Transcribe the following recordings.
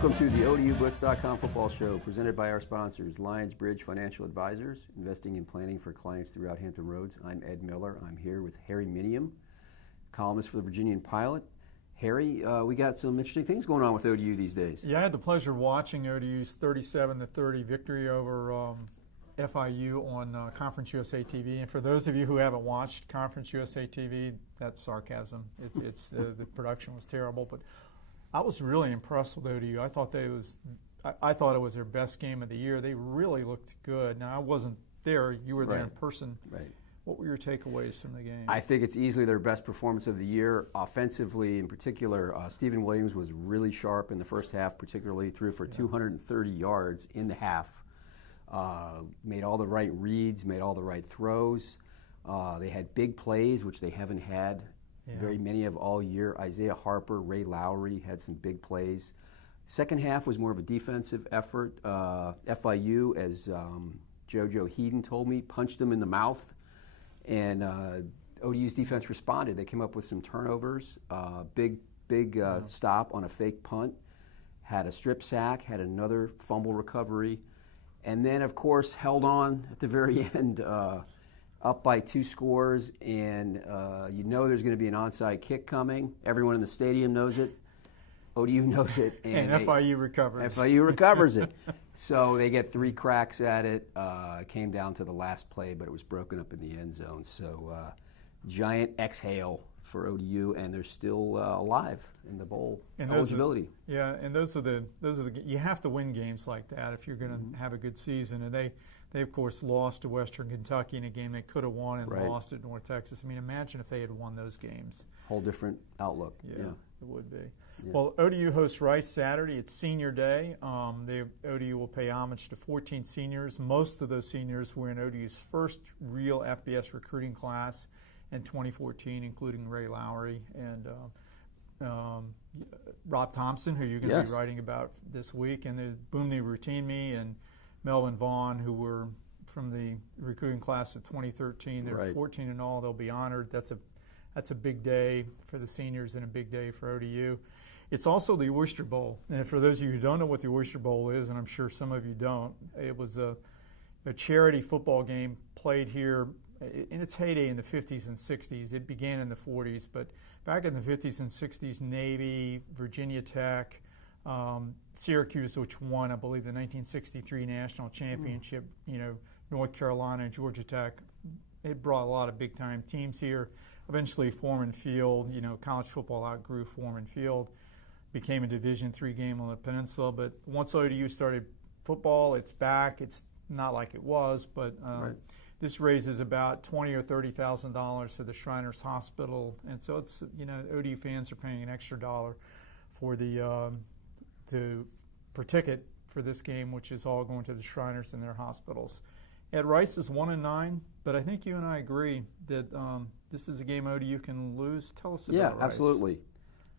Welcome to the ODUBlitz.com football show presented by our sponsors, Lions Bridge Financial Advisors, investing and planning for clients throughout Hampton Roads. I'm Ed Miller. I'm here with Harry Minium, columnist for the Virginian-Pilot. Harry, we got some interesting things going on with ODU these days. Yeah, I had the pleasure of watching ODU's 37-30 victory over FIU on Conference USA TV. And for those of you who haven't watched Conference USA TV, that's sarcasm. The production was terrible, but I was really impressed with ODU. I thought it was their best game of the year. They really looked good. Now, I wasn't there. You were there in person. Right. What were your takeaways from the game? I think it's easily their best performance of the year. Offensively, in particular, Stephen Williams was really sharp in the first half, particularly threw for 230 yards in the half. Made all the right reads, made all the right throws. They had big plays, which they haven't had very many of all year. Isaiah Harper, Ray Lowry had some big plays. Second half was more of a defensive effort. FIU, as JoJo Heaton told me, punched them in the mouth. And ODU's defense responded. They came up with some turnovers, big stop on a fake punt, had a strip sack, had another fumble recovery, and then, of course, held on at the very end, up by 2 scores, and you know there's going to be an onside kick coming. Everyone in the stadium knows it. ODU knows it. And FIU recovers. FIU recovers it. So they get 3 cracks at it. Came down to the last play, but it was broken up in the end zone. So giant exhale for ODU, and they're still alive in the bowl eligibility. Those are the you have to win games like that if you're going to have a good season. And they of course lost to Western Kentucky in a game they could have won and lost at North Texas. I mean, imagine if they had won those games. Whole different outlook. Yeah. It would be. Yeah. Well, ODU hosts Rice Saturday. It's senior day. ODU will pay homage to 14 seniors. Most of those seniors were in ODU's first real FBS recruiting class in 2014, including Ray Lowry and Rob Thompson, who you're going to be writing about this week, and the Boomney Routinemi and Melvin Vaughn, who were from the recruiting class of 2013. They're 14 in all. They'll be honored. That's a big day for the seniors and a big day for ODU. It's also the Oyster Bowl. And for those of you who don't know what the Oyster Bowl is, and I'm sure some of you don't, it was a charity football game played here in its heyday in the 50s and 60s. It began in the 40s, but back in the 50s and 60s, Navy, Virginia Tech, Syracuse, which won, I believe, the 1963 national championship, North Carolina and Georgia Tech, it brought a lot of big-time teams here. Eventually, Foreman Field, college football outgrew Foreman Field, became a Division III game on the peninsula. But once ODU started football, it's back. It's not like it was, but this raises about $20,000 or $30,000 for the Shriners Hospital, and so it's ODU fans are paying an extra dollar for per ticket for this game, which is all going to the Shriners and their hospitals. At Rice is 1-9, but I think you and I agree that this is a game ODU can lose. Tell us about Rice. Yeah, absolutely.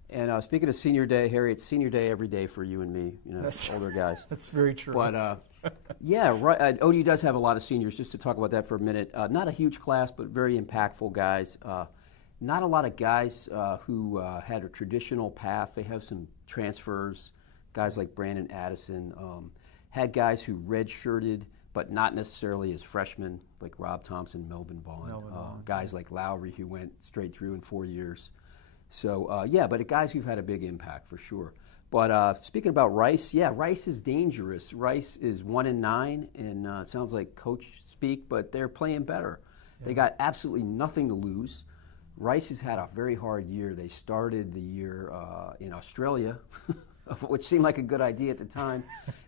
And speaking of senior day, Harry, it's senior day every day for you and me, older guys. That's very true. But ODU does have a lot of seniors. Just to talk about that for a minute, not a huge class, but very impactful guys. Not a lot of guys who had a traditional path. They have some transfers. Guys like Brandon Addison had guys who redshirted, but not necessarily as freshmen, like Rob Thompson, Melvin Vaughn. Guys like Lowry, who went straight through in 4 years. So, but guys who've had a big impact for sure. But speaking about Rice, Rice is dangerous. Rice is 1-9, and it sounds like coach speak, but they're playing better. Yeah. They got absolutely nothing to lose. Rice has had a very hard year. They started the year in Australia, which seemed like a good idea at the time.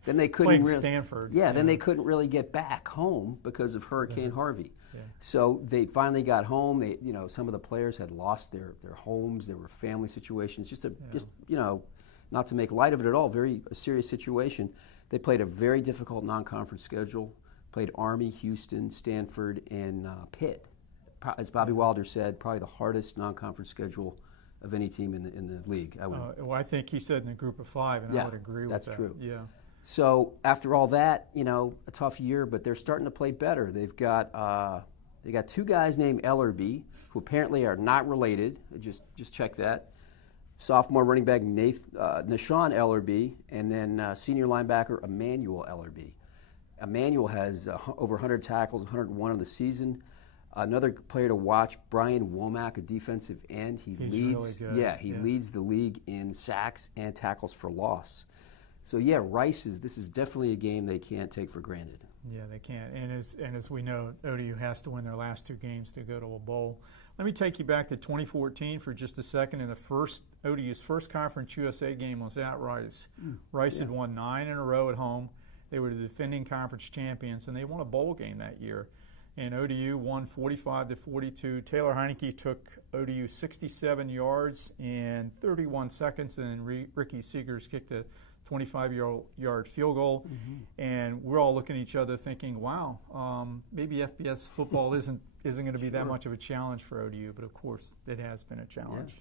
Then they couldn't really Stanford. Then they couldn't really get back home because of Hurricane Harvey. Yeah. So they finally got home. They, some of the players had lost their homes. There were family situations. Just not to make light of it at all. Very serious situation. They played a very difficult non-conference schedule. Played Army, Houston, Stanford, and Pitt. As Bobby Wilder said, probably the hardest non-conference schedule of any team in the league. I think he said in a group of 5, and I would agree with that. That's true. Yeah. So after all that, a tough year, but they're starting to play better. They've got 2 guys named Ellerby, who apparently are not related. Just check that. sophomore running back Nashawn Ellerby, and then senior linebacker Emmanuel Ellerby. Emmanuel has over 100 tackles, 101 on the season. Another player to watch, Brian Womack, a defensive end. He's leads, really good. He leads the league in sacks and tackles for loss. So Rice this is definitely a game they can't take for granted. Yeah, they can't. And as we know, ODU has to win their last 2 games to go to a bowl. Let me take you back to 2014 for just a second. In ODU's first Conference USA game was at Rice. Rice had won 9 in a row at home. They were the defending conference champions, and they won a bowl game that year. And ODU won 45-42. Taylor Heineke took ODU 67 yards in 31 seconds, and then Ricky Seegers kicked a 25-yard field goal. And we're all looking at each other thinking, wow, maybe FBS football isn't going to be that much of a challenge for ODU, but of course it has been a challenge.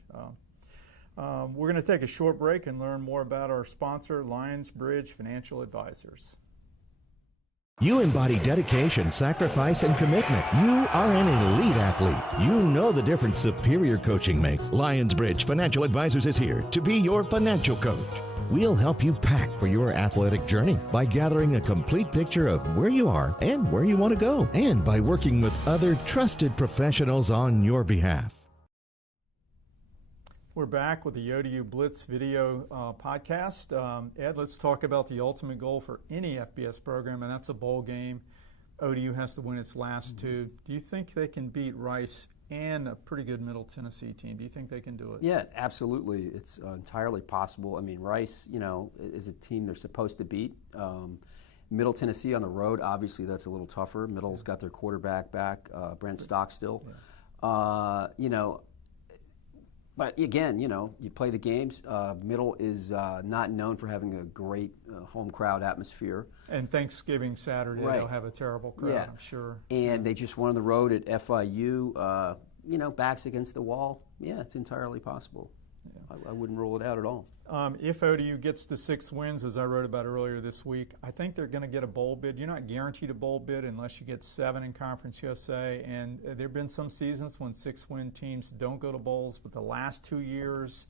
We're going to take a short break and learn more about our sponsor, Lions Bridge Financial Advisors. You embody dedication, sacrifice, and commitment. You are an elite athlete. You know the difference superior coaching makes. Lions Bridge Financial Advisors is here to be your financial coach. We'll help you pack for your athletic journey by gathering a complete picture of where you are and where you want to go, and by working with other trusted professionals on your behalf. We're back with the ODU Blitz video podcast. Ed, let's talk about the ultimate goal for any FBS program, and that's a bowl game. ODU has to win its last 2. Do you think they can beat Rice and a pretty good Middle Tennessee team? Do you think they can do it? Yeah, absolutely. It's entirely possible. I mean, Rice, is a team they're supposed to beat. Middle Tennessee on the road, obviously that's a little tougher. Middle's got their quarterback back, Brent Stockstill. But again, you play the games. Middle is not known for having a great home crowd atmosphere. And Thanksgiving Saturday, they'll have a terrible crowd, I'm sure. And they just won on the road at FIU. Backs against the wall. Yeah, it's entirely possible. Yeah. I wouldn't rule it out at all. If ODU gets to 6 wins, as I wrote about earlier this week, I think they're going to get a bowl bid. You're not guaranteed a bowl bid unless you get 7 in Conference USA. And there have been some seasons when 6-win teams don't go to bowls, but the last 2 years,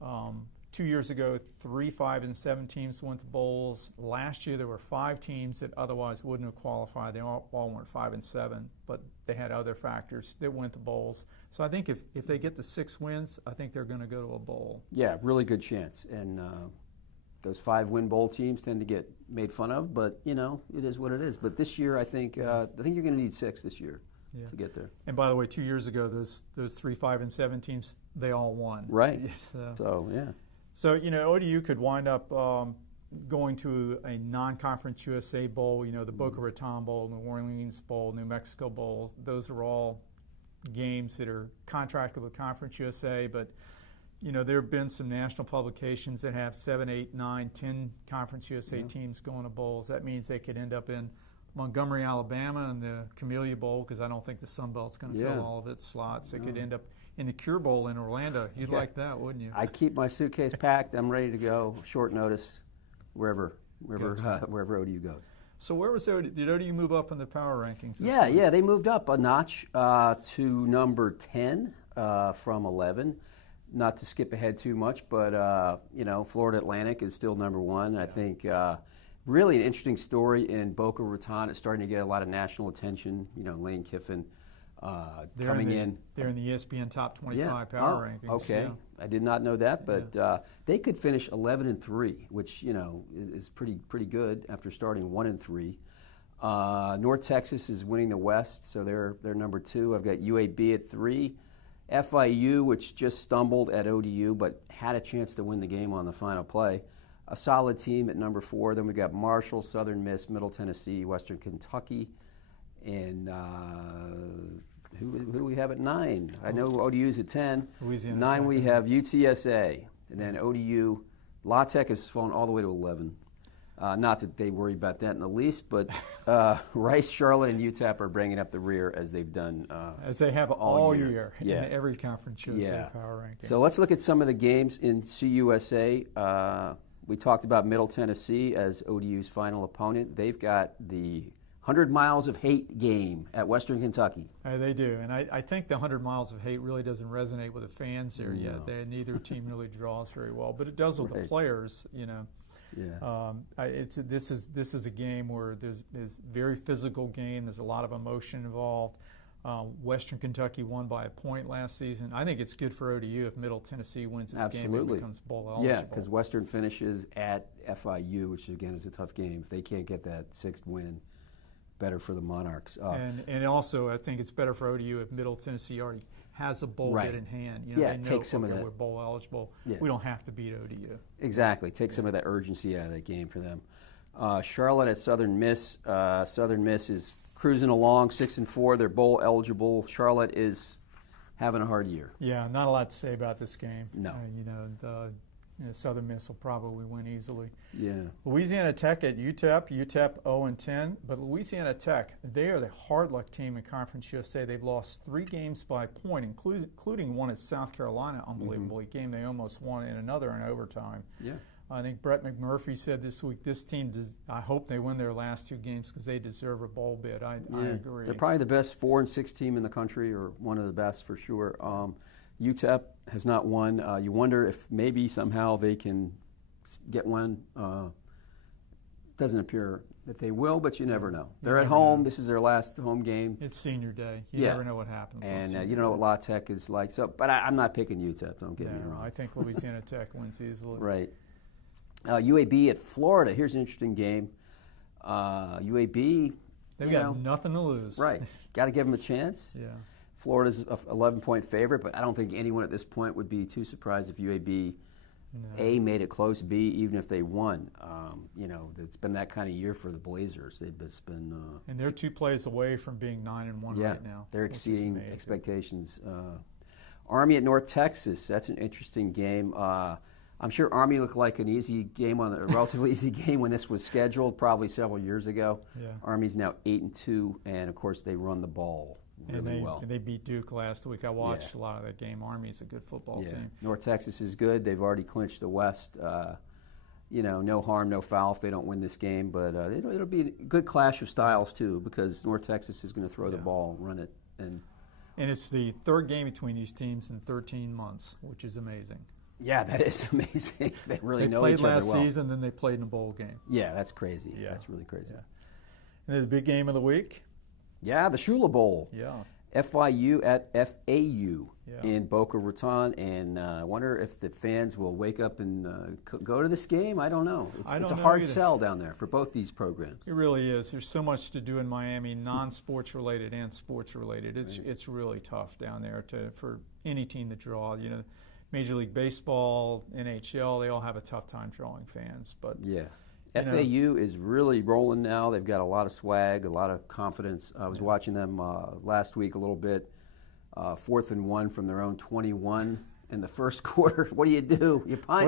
2 years ago, 3, 5, and 7 teams went to bowls. Last year, there were 5 teams that otherwise wouldn't have qualified. They all went 5 and 7, but they had other factors that went to bowls. So I think if they get to 6 wins, I think they're going to go to a bowl. Yeah, really good chance. And those 5-win bowl teams tend to get made fun of, but it is what it is. But this year, I think you're going to need 6 this year to get there. And by the way, 2 years ago, those 3, 5, and 7 teams, they all won. Right. So yeah. So ODU could wind up going to a non-conference USA bowl. The Boca Raton Bowl, New Orleans Bowl, New Mexico Bowl. Those are all games that are contracted with Conference USA, but there have been some national publications that have 7, 8, 9, 10 Conference USA teams going to bowls. That means they could end up in Montgomery, Alabama in the Camellia Bowl, because I don't think the Sun Belt's going to fill all of its slots. They could end up in the Cure Bowl in Orlando. You'd like that, wouldn't you? I keep my suitcase packed. I'm ready to go. Short notice, wherever ODU goes. So where was ODU? Did ODU move up in the power rankings? Yeah, they moved up a notch to number 10 from 11. Not to skip ahead too much, but Florida Atlantic is still number 1. I think really an interesting story in Boca Raton. It's starting to get a lot of national attention. Lane Kiffin coming in. They're in the ESPN Top 25 power rankings. Okay, I did not know that, but they could finish 11-3, which is pretty good after starting 1-3. North Texas is winning the West, so they're number 2. I've got UAB at 3. FIU, which just stumbled at ODU, but had a chance to win the game on the final play. A solid team at number 4. Then we got Marshall, Southern Miss, Middle Tennessee, Western Kentucky, and who do we have at 9? I know ODU's at 10. Louisiana 9 we have UTSA, and then ODU. La Tech has fallen all the way to 11. Not that they worry about that in the least, but Rice, Charlotte, and UTEP are bringing up the rear as they've done as they have all year in every Conference USA power ranking. So let's look at some of the games in CUSA. We talked about Middle Tennessee as ODU's final opponent. They've got the 100 Miles of Hate game at Western Kentucky. They do, and I think the 100 Miles of Hate really doesn't resonate with the fans there yet. Neither team really draws very well, but it does with the players, you know. Yeah. This is a game where there's very physical game. There's a lot of emotion involved. Western Kentucky won by a point last season. I think it's good for ODU if Middle Tennessee wins this game and becomes bowl eligible. Yeah, because Western finishes at FIU, which again is a tough game. If they can't get that 6th win, better for the Monarchs. And also, I think it's better for ODU if Middle Tennessee already has a bowl bid in hand. You know, they know, take some of that. We're bowl eligible. Yeah. We don't have to beat ODU. Exactly. Take some of that urgency out of that game for them. Charlotte at Southern Miss. Southern Miss is cruising along, 6-4. They're bowl eligible. Charlotte is having a hard year. Yeah, not a lot to say about this game. No. Southern Miss will probably win easily. Yeah. Louisiana Tech at UTEP. UTEP 0-10, but Louisiana Tech, they are the hard luck team in Conference USA. They've lost 3 games by point, including one at South Carolina, unbelievably. Game they almost won, and another in overtime. Yeah. I think Brett McMurphy said this week, this team, I hope they win their last 2 games because they deserve a bowl bid. I agree. They're probably the best 4-6 team in the country, or one of the best for sure. UTEP has not won. You wonder if maybe somehow they can get one. Doesn't appear that they will, but you never know. They're at home. This is their last home game. It's senior day. You never know what happens. And you don't know what La Tech is like. So, but I'm not picking UTEP. Don't get me wrong. I think Louisiana Tech wins easily. Right. UAB at Florida. Here's an interesting game. UAB. They've got nothing to lose. Right. Got to give them a chance. Yeah. Florida's an 11-point favorite, but I don't think anyone at this point would be too surprised if UAB A, made it close, B, even if they won. It's been that kind of year for the Blazers. They've just been and they're 2 plays away from being 9-1 right now. They're exceeding expectations. Army at North Texas. That's an interesting game. I'm sure Army looked like a relatively easy game when this was scheduled, probably several years ago. Yeah. Army's now 8-2, and of course they run the ball really well. And they beat Duke last week. I watched a lot of that game. Army's a good football team. North Texas is good. They've already clinched the West. No harm, no foul if they don't win this game, but it'll be a good clash of styles too, because North Texas is going to throw the ball, run it, and it's the 3rd game between these teams in 13 months, which is amazing. Yeah, that is amazing. They really know each other well. They played last season, then they played in a bowl game. Yeah, that's crazy. Yeah. That's really crazy. Yeah. And the big game of the week? Yeah, the Shula Bowl. Yeah. FIU at FAU in Boca Raton, and I wonder if the fans will wake up and go to this game. I don't know. It's a hard sell down there for both these programs. It really is. There's so much to do in Miami, non-sports related and sports related. It's really tough down there for any team to draw. Major League Baseball, NHL, they all have a tough time drawing fans. But FAU is really rolling now. They've got a lot of swag, a lot of confidence. I was watching them last week a little bit. 4th and 1 from their own 21 in the first quarter. What do? You punt?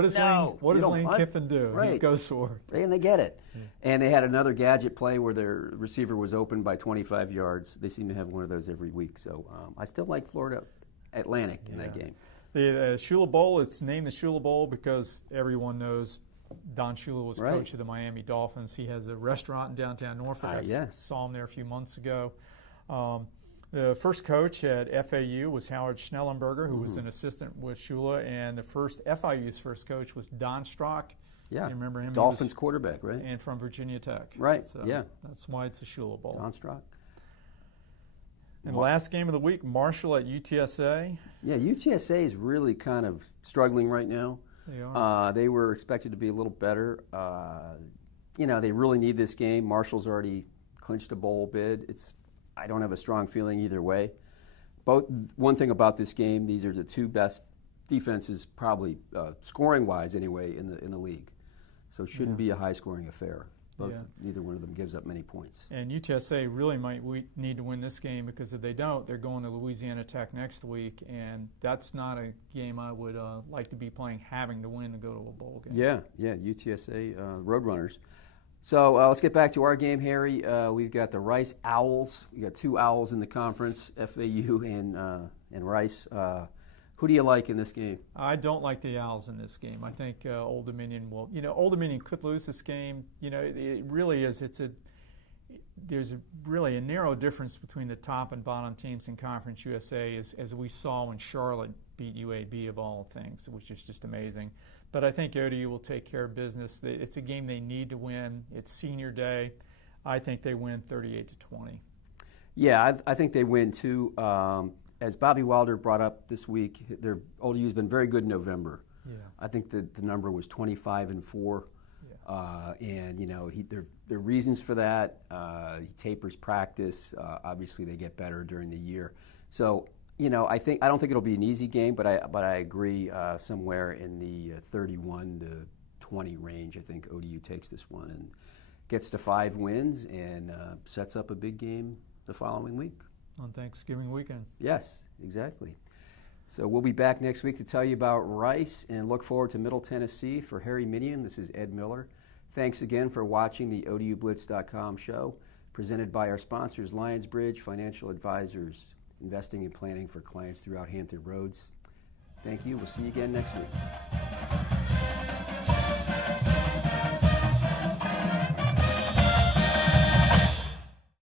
What does Lane Kiffin do? Right. He goes for it. And they get it. Yeah. And they had another gadget play where their receiver was open by 25 yards. They seem to have one of those every week. So I still like Florida Atlantic in that game. The Shula Bowl, it's named the Shula Bowl because everyone knows Don Shula was coach of the Miami Dolphins. He has a restaurant in downtown Norfolk. I saw him there a few months ago. The first coach at FAU was Howard Schnellenberger, who was an assistant with Shula, and FIU's first coach was Don Strock. Yeah, you remember him? Dolphins quarterback, right? And from Virginia Tech. Right, so that's why it's a Shula Bowl. Don Strock. And the last game of the week, Marshall at UTSA. Yeah, UTSA is really kind of struggling right now. They are. They were expected to be a little better. They really need this game. Marshall's already clinched a bowl bid. I don't have a strong feeling either way. One thing about this game, these are the 2 best defenses, probably scoring-wise anyway, in the league. So it shouldn't be a high-scoring affair. Neither one of them gives up many points. And UTSA really might need to win this game, because if they don't, they're going to Louisiana Tech next week, and that's not a game I would like to be playing, having to win to go to a bowl game. Yeah, UTSA Roadrunners. So let's get back to our game, Harry. We've got the Rice Owls. We got 2 Owls in the conference, FAU and Rice. Who do you like in this game? I don't like the Owls in this game. I think Old Dominion will. Old Dominion could lose this game. It really is. there's really a narrow difference between the top and bottom teams in Conference USA, as we saw when Charlotte beat UAB of all things, which is just amazing. But I think ODU will take care of business. It's a game they need to win. It's senior day. I think they win 38-20. Yeah, I think they win too. As Bobby Wilder brought up this week, ODU's been very good in November. Yeah. I think the number was 25-4. And there are reasons for that. He tapers practice. Obviously, they get better during the year. So, I don't think it'll be an easy game, but I agree somewhere in the 31-20 range. I think ODU takes this one and gets to 5 wins and sets up a big game the following week on Thanksgiving weekend. Yes, exactly. So we'll be back next week to tell you about Rice and look forward to Middle Tennessee. For Harry Minium, this is Ed Miller. Thanks again for watching the ODUblitz.com show, presented by our sponsors, Lionsbridge Financial Advisors, investing and planning for clients throughout Hampton Roads. Thank you. We'll see you again next week.